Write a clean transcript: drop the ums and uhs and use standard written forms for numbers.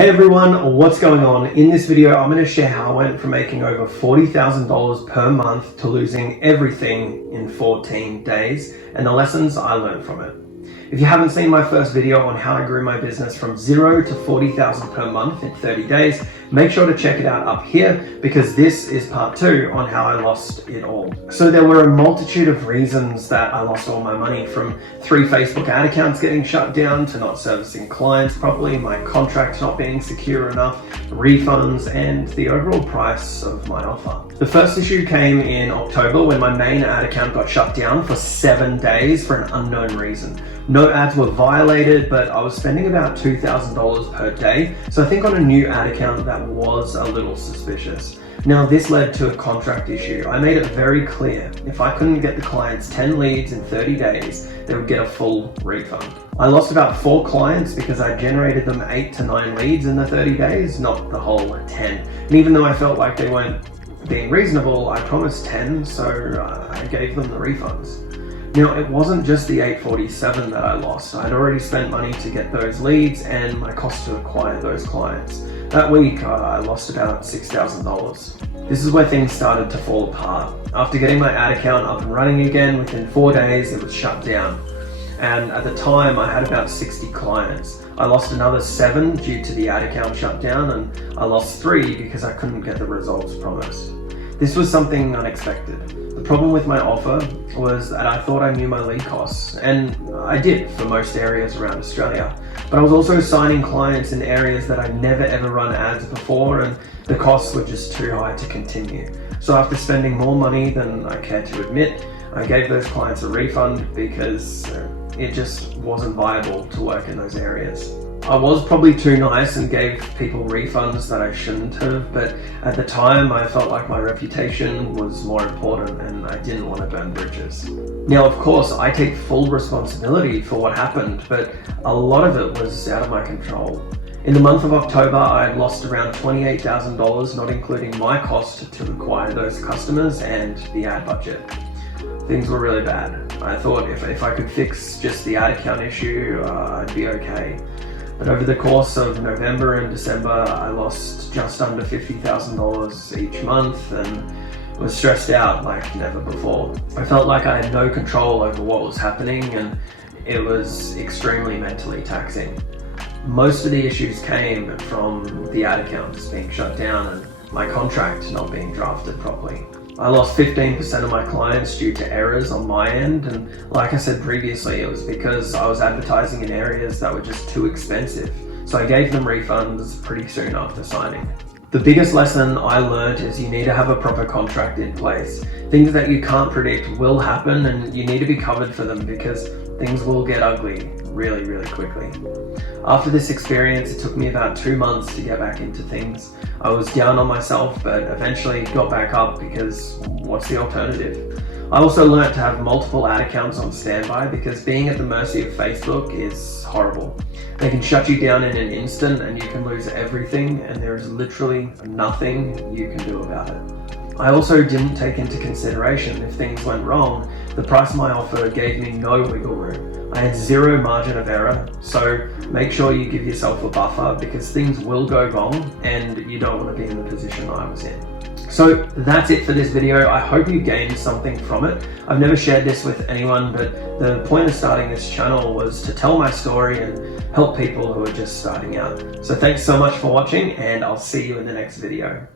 Hey everyone, what's going on? In this video, I'm going to share how I went from making over $40,000 per month to losing everything in 14 days and the lessons I learned from it. If you haven't seen my first video on how I grew my business from 0 to 40,000 per month in 30 days, make sure to check it out up here because this is part 2 on how I lost it all. So there were a multitude of reasons that I lost all my money, from 3 Facebook ad accounts getting shut down to not servicing clients properly, my contract not being secure enough, refunds, and the overall price of my offer. The first issue came in October when my main ad account got shut down for 7 days for an unknown reason. No ads were violated, but I was spending about $2,000 per day. So I think on a new ad account that was a little suspicious. Now this led to a contract issue. I made it very clear, if I couldn't get the clients 10 leads in 30 days, they would get a full refund. I lost about 4 clients because I generated them 8 to 9 leads in the 30 days, not the whole 10. And even though I felt like they weren't being reasonable, I promised 10, so I gave them the refunds. Now, it wasn't just the $847 that I lost. I'd already spent money to get those leads and my cost to acquire those clients. That week, I lost about $6,000. This is where things started to fall apart. After getting my ad account up and running again, within 4 days, it was shut down. And at the time, I had about 60 clients. I lost another 7 due to the ad account shutdown, and I lost 3 because I couldn't get the results promised. This was something unexpected. The problem with my offer was that I thought I knew my lead costs, and I did for most areas around Australia. But I was also signing clients in areas that I'd never ever run ads before, and the costs were just too high to continue. So after spending more money than I cared to admit, I gave those clients a refund because it just wasn't viable to work in those areas. I was probably too nice and gave people refunds that I shouldn't have, but at the time I felt like my reputation was more important and I didn't want to burn bridges. Now, of course, I take full responsibility for what happened, but a lot of it was out of my control. In the month of October, I had lost around $28,000, not including my cost to acquire those customers and the ad budget. Things were really bad. I thought if I could fix just the ad account issue, I'd be okay. But over the course of November and December, I lost just under $50,000 each month and was stressed out like never before. I felt like I had no control over what was happening, and it was extremely mentally taxing. Most of the issues came from the ad accounts being shut down and my contract not being drafted properly. I lost 15% of my clients due to errors on my end, and like I said previously, it was because I was advertising in areas that were just too expensive. So I gave them refunds pretty soon after signing. The biggest lesson I learned is you need to have a proper contract in place. Things that you can't predict will happen, and you need to be covered for them because things will get ugly really, really quickly. After this experience, it took me about 2 months to get back into things. I was down on myself, but eventually got back up because what's the alternative? I also learned to have multiple ad accounts on standby because being at the mercy of Facebook is horrible. They can shut you down in an instant and you can lose everything, and there is literally nothing you can do about it. I also didn't take into consideration if things went wrong. The price of my offer gave me no wiggle room. I had 0 margin of error, so make sure you give yourself a buffer because things will go wrong and you don't want to be in the position I was in. So that's it for this video. I hope you gained something from it. I've never shared this with anyone, but the point of starting this channel was to tell my story and help people who are just starting out. So thanks so much for watching, and I'll see you in the next video.